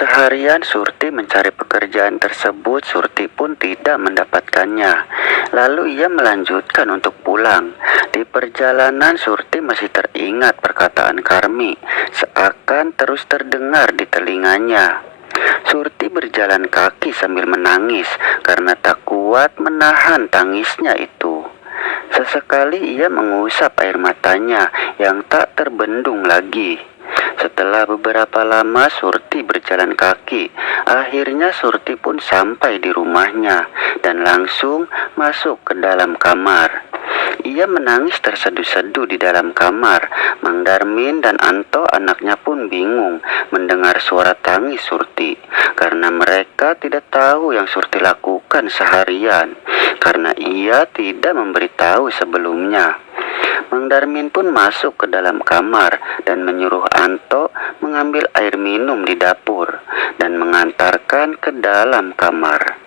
Seharian Surti mencari pekerjaan tersebut, Surti pun tidak mendapatkannya. Lalu ia melanjutkan untuk pulang. Di perjalanan Surti masih teringat perkataan Karmi, seakan terus terdengar di telinganya. Surti berjalan kaki sambil menangis karena tak kuat menahan tangisnya itu. Sesekali ia mengusap air matanya yang tak terbendung lagi. Setelah beberapa lama Surti berjalan kaki, akhirnya Surti pun sampai di rumahnya dan langsung masuk ke dalam kamar. Ia menangis terseduh-seduh di dalam kamar. Mang Darmin dan Anto anaknya pun bingung mendengar suara tangis Surti, karena mereka tidak tahu yang Surti lakukan seharian, karena ia tidak memberitahu sebelumnya. Mang Darmin pun masuk ke dalam kamar dan menyuruh Anto mengambil air minum di dapur dan mengantarkan ke dalam kamar.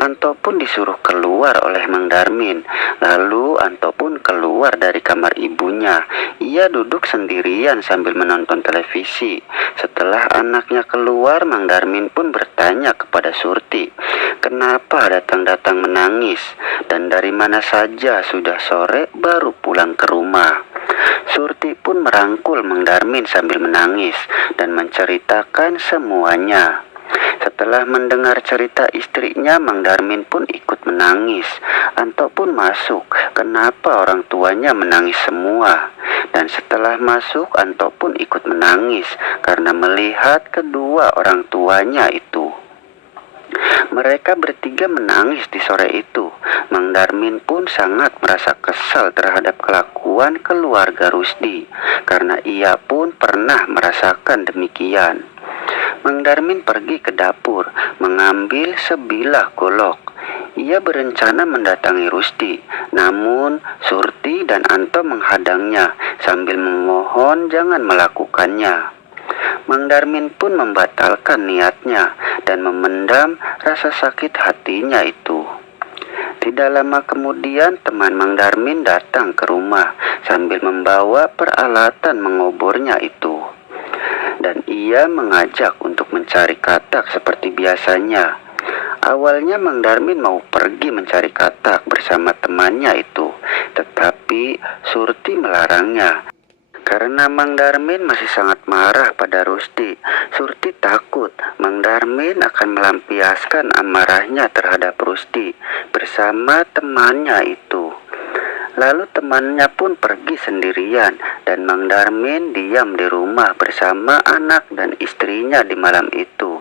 Anto pun disuruh keluar oleh Mang Darmin. Lalu Anto pun keluar dari kamar ibunya. Ia duduk sendirian sambil menonton televisi. Setelah anaknya keluar, Mang Darmin pun bertanya kepada Surti, kenapa datang-datang menangis, dan dari mana saja sudah sore baru pulang ke rumah. Surti pun merangkul Mang Darmin sambil menangis dan menceritakan semuanya. Setelah mendengar cerita istrinya, Mang Darmin pun ikut menangis. Anto pun masuk. Kenapa orang tuanya menangis semua? Dan setelah masuk, Anto pun ikut menangis karena melihat kedua orang tuanya itu. Mereka bertiga menangis di sore itu. Mang Darmin pun sangat merasa kesal terhadap kelakuan keluarga Rusdi, karena ia pun pernah merasakan demikian. Mang Darmin pergi ke dapur, mengambil sebilah golok. Ia berencana mendatangi Rusdi, namun Surti dan Anto menghadangnya sambil memohon jangan melakukannya. Mang Darmin pun membatalkan niatnya dan memendam rasa sakit hatinya itu. Tidak lama kemudian teman Mang Darmin datang ke rumah sambil membawa peralatan mengobornya itu. Dan ia mengajak untuk mencari katak seperti biasanya. Awalnya Mang Darmin mau pergi mencari katak bersama temannya itu, tetapi Surti melarangnya. Karena Mang Darmin masih sangat marah pada Rusdi, Surti takut Mang Darmin akan melampiaskan amarahnya terhadap Rusdi bersama temannya itu. Lalu temannya pun pergi sendirian dan Mang Darmin diam di rumah bersama anak dan istrinya di malam itu.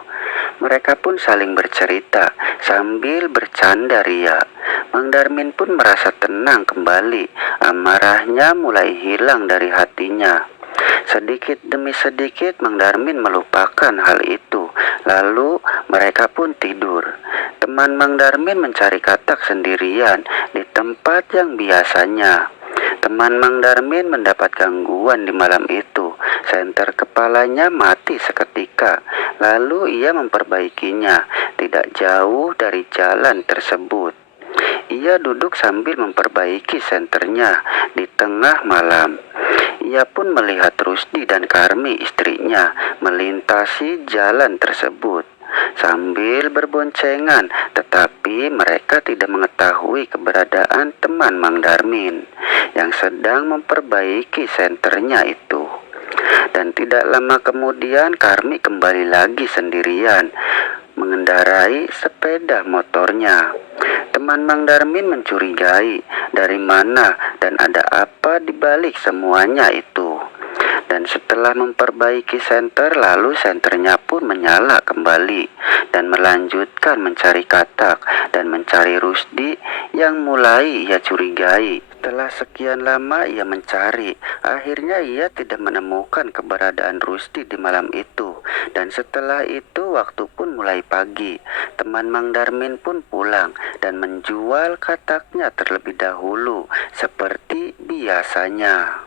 Mereka pun saling bercerita sambil bercanda ria. Mang Darmin pun merasa tenang kembali. Amarahnya mulai hilang dari hatinya. Sedikit demi sedikit Mang Darmin melupakan hal itu. Lalu mereka pun tidur. Teman Mang Darmin mencari katak sendirian di tempat yang biasanya. Teman Mang Darmin mendapat gangguan di malam itu. Senter kepalanya mati seketika. Lalu ia memperbaikinya tidak jauh dari jalan tersebut. Ia duduk sambil memperbaiki senternya di tengah malam. Ia pun melihat Rusdi dan Karmi istrinya melintasi jalan tersebut sambil berboncengan, tetapi mereka tidak mengetahui keberadaan teman Mang Darmin yang sedang memperbaiki senternya itu. Dan tidak lama kemudian Karmi kembali lagi sendirian mengendarai sepeda motornya. Teman Mang Darmin mencurigai dari mana dan ada apa di balik semuanya itu. Dan setelah memperbaiki senter, lalu senternya pun menyala kembali dan melanjutkan mencari katak dan mencari Rusdi yang mulai ia curigai. Setelah sekian lama ia mencari, akhirnya ia tidak menemukan keberadaan Rusdi di malam itu. Dan setelah itu waktu pun mulai pagi. Teman Mang Darmin pun pulang dan menjual kataknya terlebih dahulu seperti biasanya.